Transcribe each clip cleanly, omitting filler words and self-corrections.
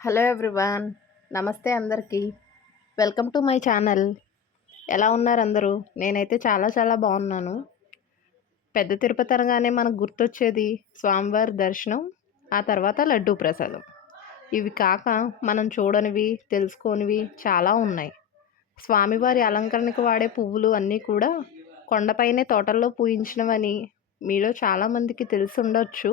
Hello everyone, నమస్తే అందరికీ. Welcome to my channel. ఎలా ఉన్నారు అందరూ? నేనైతే చాలా బాగున్నాను. పెద్ద తిరుపతి అనగానే మనకు గుర్తొచ్చేది స్వామివారి దర్శనం, ఆ తర్వాత లడ్డూ ప్రసాదం. ఇవి కాక మనం చూడనివి, తెలుసుకోనివి చాలా ఉన్నాయి. స్వామివారి అలంకరణకు వాడే పువ్వులు అన్నీ కూడా కొండపైనే తోటల్లో పూయించినవని మీలో చాలామందికి తెలిసి ఉండొచ్చు.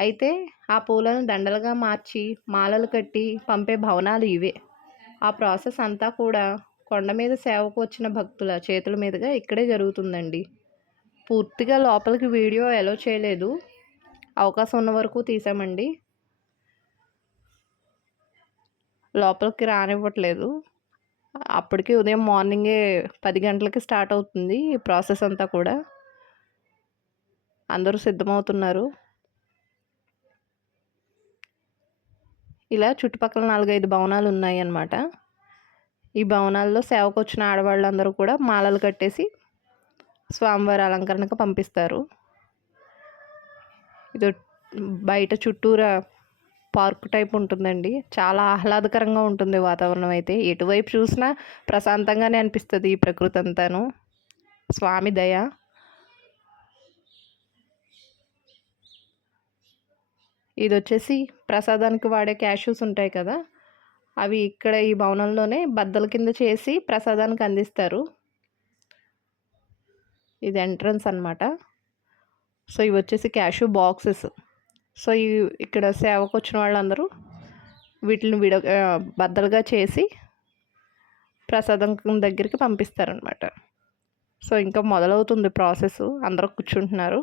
అయితే ఆ పూలను దండలుగా మార్చి మాలలు కట్టి పంపే భవనాలు ఇవే. ఆ ప్రాసెస్ అంతా కూడా కొండ మీద సేవకు వచ్చిన భక్తుల చేతుల మీదుగా ఇక్కడే జరుగుతుందండి. పూర్తిగా లోపలికి వీడియో ఎలో చేయలేదు, అవకాశం ఉన్న వరకు తీసామండి. లోపలికి రానివ్వట్లేదు. అప్పటికి ఉదయం మార్నింగే 10 గంటలకి స్టార్ట్ అవుతుంది ఈ ప్రాసెస్ అంతా కూడా. అందరూ సిద్ధమవుతున్నారు. ఇలా చుట్టుపక్కల 4-5 భవనాలు ఉన్నాయి అన్నమాట. ఈ భవనాల్లో సేవకు వచ్చిన ఆడవాళ్ళందరూ కూడా మాలలు కట్టేసి స్వామివారి అలంకరణకు పంపిస్తారు. ఇది బయట చుట్టూరా పార్క్ టైప్ ఉంటుందండి. చాలా ఆహ్లాదకరంగా ఉంటుంది వాతావరణం. అయితే ఎటువైపు చూసినా ప్రశాంతంగానే అనిపిస్తుంది ఈ ప్రకృతి అంతాను. స్వామి దయ. ఇది వచ్చేసి ప్రసాదానికి వాడే క్యాష్యూస్ ఉంటాయి కదా, అవి ఇక్కడ ఈ భవనంలోనే బద్దల కింద చేసి ప్రసాదానికి అందిస్తారు. ఇది ఎంట్రన్స్ అన్నమాట. సో ఇవి వచ్చేసి క్యాష్యూ బాక్సెస్. సో ఇక్కడ సేవకు వచ్చిన వాళ్ళందరూ వీటిని బద్దలుగా చేసి ప్రసాదం దగ్గరికి పంపిస్తారనమాట. సో ఇంకా మొదలవుతుంది ప్రాసెస్. అందరూ కూర్చుంటున్నారు.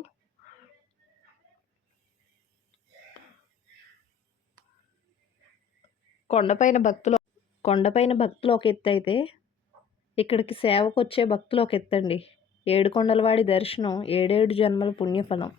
కొండపైన భక్తులు ఒక ఎత్తు అయితే, ఇక్కడికి సేవకు వచ్చే భక్తులు ఒక ఎత్తండి. 7 కొండలవాడి దర్శనం 7 జన్మల పుణ్యఫలం.